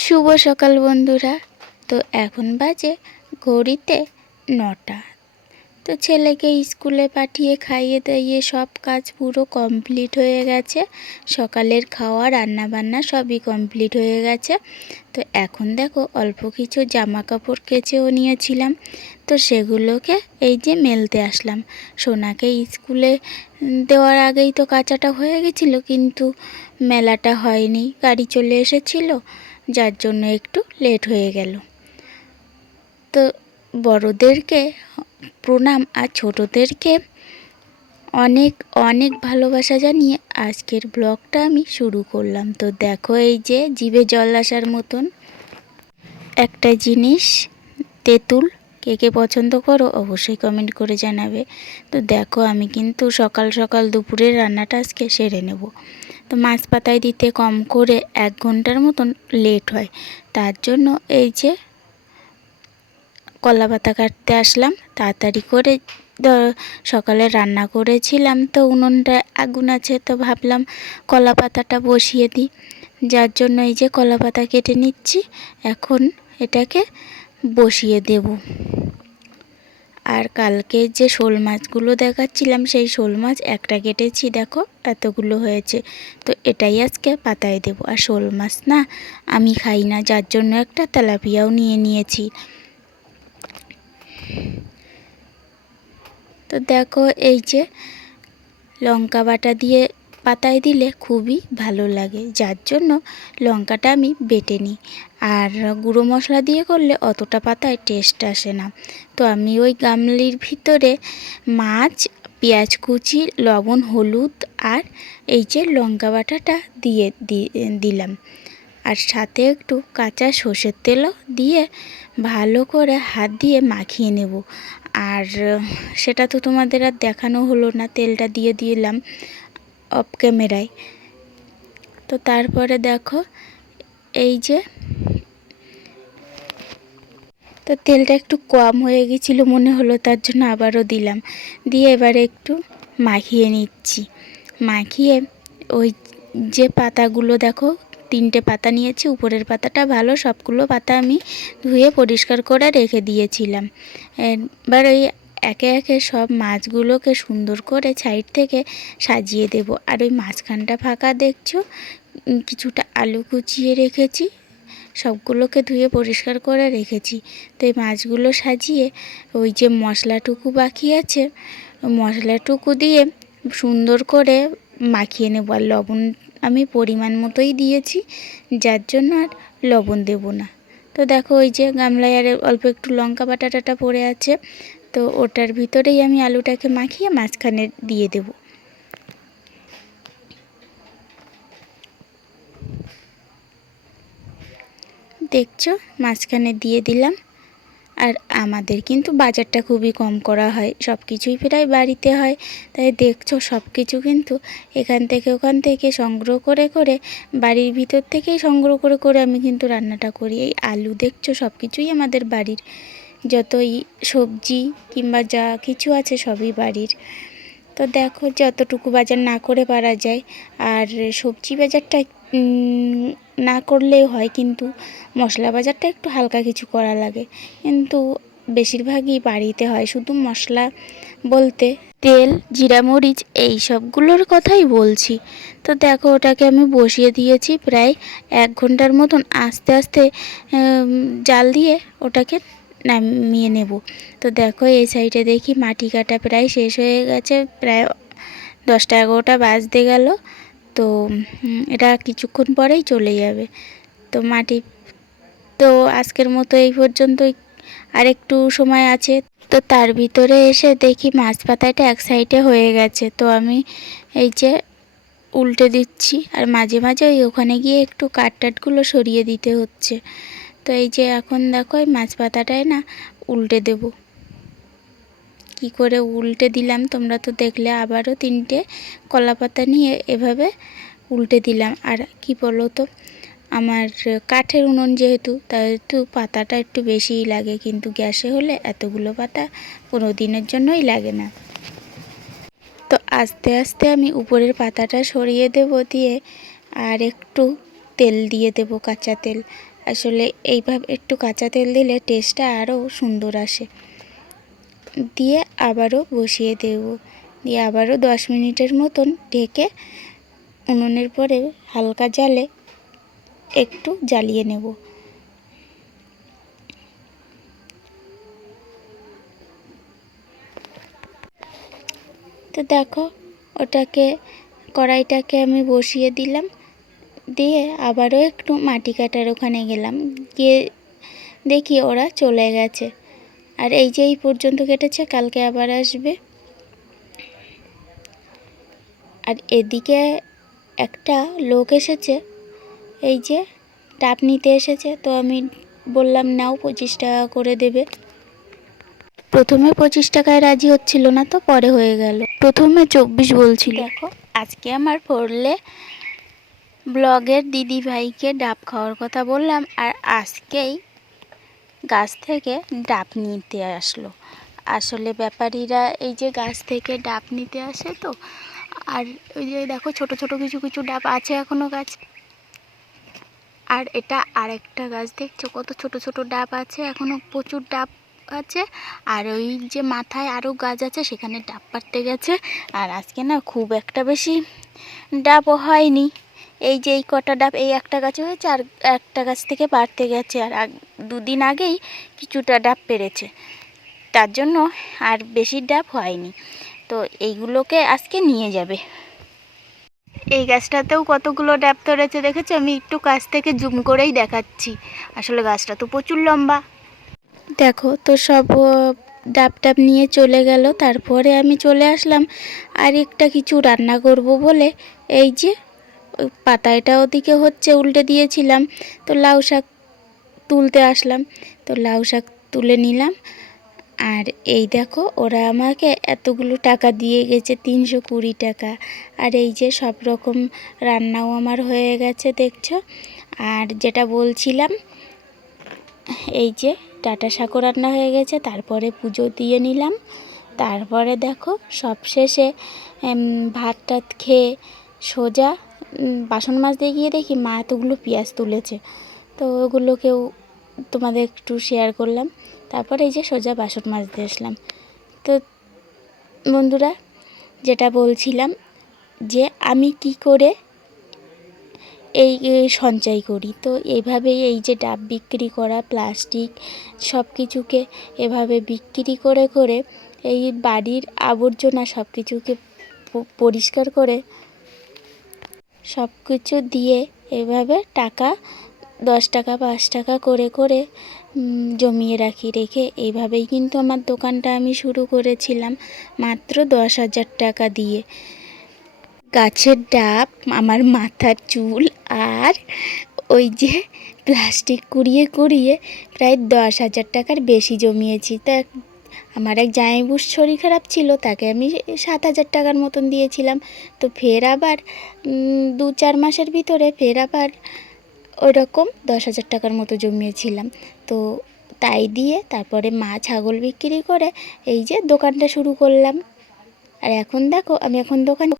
শুভ সকাল বন্ধুরা। তো এখন বাজে ঘড়িতে নটা। তো ছেলেকে স্কুলে পাঠিয়ে খাইয়ে দাইয়ে সব কাজ পুরো কমপ্লিট হয়ে গেছে। সকালের খাওয়া রান্না বান্না সবই কমপ্লিট হয়ে গেছে। তো এখন দেখো অল্প কিছু জামা কাপড় কেচেও নিয়েছিলাম। তো সেগুলোকে এই যে মেলতে আসলাম। সোনাকে স্কুলে দেওয়ার আগেই তো কাচাটা হয়ে গেছিল, কিন্তু মেলাটা হয়নি। গাড়ি চলে এসেছিল। যার জন্য একটু লেট হয়ে গেল। তো বড়দেরকে প্রণাম আর ছোটোদেরকে অনেক অনেক ভালোবাসা জানিয়ে আজকের ব্লগটা আমি শুরু করলাম। তো দেখো এই যে জিভে জল আসার মতন একটা জিনিস, তেঁতুল, কে কে পছন্দ করো অবশ্যই কমেন্ট করে জানাবে। তো দেখো আমি কিন্তু সকাল সকাল দুপুরের রান্নাটা আজকে সেরে নেব। তো মাছ পাতায় দিতে কম করে এক ঘণ্টার মতন লেট হয়। তার জন্য এই যে কলা পাতা কাটতে আসলাম, তাড়াতাড়ি করে সকালে রান্না করেছিলাম তো উনুনটা আগুন আছে তো ভাবলাম কলা পাতাটা বসিয়ে দিই। যার জন্য এই যে কলা পাতা কেটে নিচ্ছি, এখন এটাকে বসিয়ে দেব। আর কালকে যে শোল মাছগুলো দেখাচ্ছিলাম, সেই শোল মাছ একটা কেটেছি, দেখো, এতগুলো হয়েছে। তো এটাই আজকে পাতায় দেব। আর শোল মাছ না, আমি খাই না, যার জন্য একটা তেলাপিয়াও নিয়ে নিয়েছি। তো দেখো, এই যে লঙ্কা বাটা দিয়ে পাতায় দিলে খুবই ভালো লাগে। যার জন্য লঙ্কাটা আমি বেটে নিই। আর গুঁড়ো মশলা দিয়ে করলে অতটা পাতায় টেস্ট আসে না। তো আমি ওই গামলির ভিতরে মাছ, পেঁয়াজ কুচি, লবণ, হলুদ আর এই যে লঙ্কা বাটাটা দিয়ে দিলাম। আর সাথে একটু কাঁচা সর্ষের তেলও দিয়ে ভালো করে হাত দিয়ে মাখিয়ে নেব। আর সেটা তো তোমাদের আর দেখানো হলো না, তেলটা দিয়ে দিলাম। অফ ক্যামেরায়। তো তারপরে দেখো, এই যে, তো তেলটা একটু কম হয়ে গেছিল মনে হলো, তার জন্য আবারও দিলাম। দিয়ে এবারে একটু মাখিয়ে নিচ্ছি। মাখিয়ে ওই যে পাতাগুলো দেখো, তিনটে পাতা নিয়েছি, উপরের পাতাটা ভালো, সবগুলো পাতা আমি ধুয়ে পরিষ্কার করে রেখে দিয়েছিলাম। এবার ওই একে একে সব মাছগুলোকে সুন্দর করে সাইড থেকে সাজিয়ে দেব। আর ওই মাঝখানটা ফাঁকা দেখছ? কিছুটা আলু কুচিয়ে রেখেছি, সবগুলোকে ধুয়ে পরিষ্কার করে রেখেছি। তো এই মাছগুলো সাজিয়ে ওই যে মশলাটুকু বাকি আছে, মশলাটুকু দিয়ে সুন্দর করে মাখিয়ে নেব। আর লবণ আমি পরিমাণ মতোই দিয়েছি, যার জন্য আর লবণ দেব না। তো দেখো ওই যে গামলায় আর অল্প একটু লঙ্কা বাটাটাটা পড়ে আছে। তো ওটার ভিতরেই আমি আলুটাকে মাখিয়ে মাঝখানে দিয়ে দেব। দেখছ? মাঝখানে দিয়ে দিলাম। আর আমাদের কিন্তু বাজারটা খুবই কম করা হয়। সব কিছুই প্রায় বাড়িতে হয়। তাই দেখছ সব কিছু কিন্তু এখান থেকে ওখান থেকে সংগ্রহ করে করে বাড়ির ভিতর থেকেই সংগ্রহ করে করে আমি কিন্তু রান্নাটা করি। এই আলু দেখছ সব কিছুই আমাদের বাড়ির। যতই সবজি কিংবা যা কিছু আছে সবই বাড়ির। তো দেখো যতটুকু বাজার না করে পারা যায়, আর সবজি বাজারটা না করলেও হয় কিন্তু মশলা বাজারটা একটু হালকা কিছু করা লাগে। কিন্তু বেশিরভাগই বাড়িতে হয়, শুধু মশলা বলতে তেল, জিরা মরিচ এই সবগুলোর কথাই বলছি। তো দেখো ওটাকে আমি বসিয়ে দিয়েছি প্রায় এক ঘণ্টার মতন, আস্তে আস্তে জাল দিয়ে ওটাকে নামিয়ে নেব। তো দেখো, এই সাইডে দেখি মাটি কাটা প্রায় শেষ হয়ে গেছে, প্রায় দশটা এগারোটা বাজতে গেল। তো এটা কিছুক্ষণ পরেই চলে যাবে। তো মাটি, তো আজকের মতো এই পর্যন্তই। আর একটু সময় আছে। তো তার ভিতরে এসে দেখি মাছ পাতাটা এক সাইডে হয়ে গেছে। তো আমি এই যে উল্টে দিচ্ছি, আর মাঝে মাঝে ওই ওখানে গিয়ে একটু কাঠ টাটগুলো সরিয়ে দিতে হচ্ছে। তো এই যে এখন দেখো এই মাছ পাতাটায় না উল্টে দেব। কি করে উল্টে দিলাম তোমরা তো দেখলে আবারও তিনটে কলা পাতা নিয়ে এভাবে উল্টে দিলাম। আর কি বলো তো আমার কাঠের উনুন যেহেতু, তাই একটু পাতাটা একটু বেশিই লাগে, কিন্তু গ্যাসে হলে এতগুলো পাতা কোনো দিনের জন্যই লাগে না। তো আস্তে আস্তে আমি উপরের পাতাটা সরিয়ে দেব দিয়ে, আর একটু তেল দিয়ে দেব কাঁচা তেল। আসলে এইভাবে একটু কাঁচা তেল দিলে টেস্টটা আরও সুন্দর আসে। দিয়ে আবারও বসিয়ে দেব। দিয়ে আবারও দশ মিনিটের মতন ঢেকে উনুনের পরে হালকা জালে একটু জ্বালিয়ে নেব। তো দেখো, ওটাকে কড়াইটাকে আমি বসিয়ে দিলাম। দিয়ে আবারও একটু মাটি কাটার ওখানে গেলাম। গিয়ে দেখি ওরা চলে গেছে। আর এই যে এই পর্যন্ত কেটেছে, কালকে আবার আসবে। আর এদিকে একটা লোক এসেছে, এই যে ডাব নিতে এসেছে। তো আমি বললাম, নাও পঁচিশ টাকা করে দেবে। প্রথমে পঁচিশ টাকায় রাজি হচ্ছিল না, তো পরে হয়ে গেল। প্রথমে চব্বিশ বলছিল। দেখো, আজকে আমার পড়লে ব্লগের দিদি ভাইকে ডাব খাওয়ার কথা বললাম আর আজকেই গাছ থেকে ডাব নিতে আসলো। আসলে ব্যাপারীরা এই যে গাছ থেকে ডাব নিতে আসে তো, আর ওই যে দেখো ছোট ছোট কিছু কিছু ডাব আছে এখনও গাছ। আর এটা আরেকটা গাছ দেখছ, কত ছোট ছোট ডাব আছে, এখনও প্রচুর ডাব আছে। আর ওই যে মাথায় আরও গাছ আছে, সেখানে ডাব পাড়তে গেছে। আর আজকে না খুব একটা বেশি ডাবও হয়নি। এই যে এই কটা ডাব, এই একটা গাছে হয়েছে আর একটা গাছ থেকে বাড়তে গেছে আর দুদিন আগেই কিছুটা ডাব পেরেছে। তার জন্য আর বেশি ডাব হয়নি। তো এইগুলোকে আজকে নিয়ে যাবে। এই গাছটাতেও কতগুলো ডাব ধরেছে দেখেছ? আমি একটু কাছ থেকে জুম করেই দেখাচ্ছি। আসলে গাছটা তো প্রচুর লম্বা। দেখো, তো সব ডাব ডাব নিয়ে চলে গেল। তারপরে আমি চলে আসলাম আর একটা কিছু রান্না করব বলে। এই যে পাতাটা ওদিকে হচ্ছে উল্টে দিয়েছিলাম, তো লাউ শাক তুলতে আসলাম, তো লাউ শাক তুলে নিলাম। আর এই দেখো, ওরা আমাকে এতগুলো টাকা দিয়ে গেছে, তিনশো কুড়ি টাকা। আর এই যে সব রকম রান্নাও আমার হয়ে গেছে, দেখছ? আর যেটা বলছিলাম, এই যে টাটা শাকও রান্না হয়ে গেছে, তারপরে পুজো দিয়ে নিলাম। তারপরে দেখো, সবশেষে ভাত টাত খেয়ে সোজা বাসন মাজতে গিয়ে দেখি মা এতগুলো পেঁয়াজ তুলেছে। তো ওগুলোকেও তোমাদের একটু শেয়ার করলাম। তারপরে এই যে সোজা বাসন মাজতে আসলাম। তো বন্ধুরা, যেটা বলছিলাম যে আমি কি করে এই সঞ্চয় করি? তো এইভাবেই এই যে ডাব বিক্রি করা, প্লাস্টিক সব কিছুকে এভাবে বিক্রি করে করে এই বাড়ির আবর্জনা সব কিছুকে পরিষ্কার করে সব কিছু দিয়ে এভাবে টাকা, দশ টাকা, পাঁচ টাকা করে করে জমিয়ে রাখি, রেখে এইভাবেই কিন্তু আমার দোকানটা আমি শুরু করেছিলাম মাত্র দশ হাজার টাকা দিয়ে। গাছের ডাব, আমার মাথার চুল আর ওই যে প্লাস্টিক কুড়িয়ে কুড়িয়ে প্রায় দশ হাজার টাকার বেশি জমিয়েছি। তা আমার এক জামাইবুর শরীর খারাপ ছিল, তাকে আমি সাত হাজার টাকার মতন দিয়েছিলাম। তো ফের আবার দু চার মাসের ভিতরে ফের আবার ওই রকম দশ হাজার টাকার মতো জমিয়েছিলাম। তো তাই দিয়ে তারপরে মা ছাগল বিক্রি করে এই যে দোকানটা শুরু করলাম। আর এখন দেখো, আমি এখন দোকান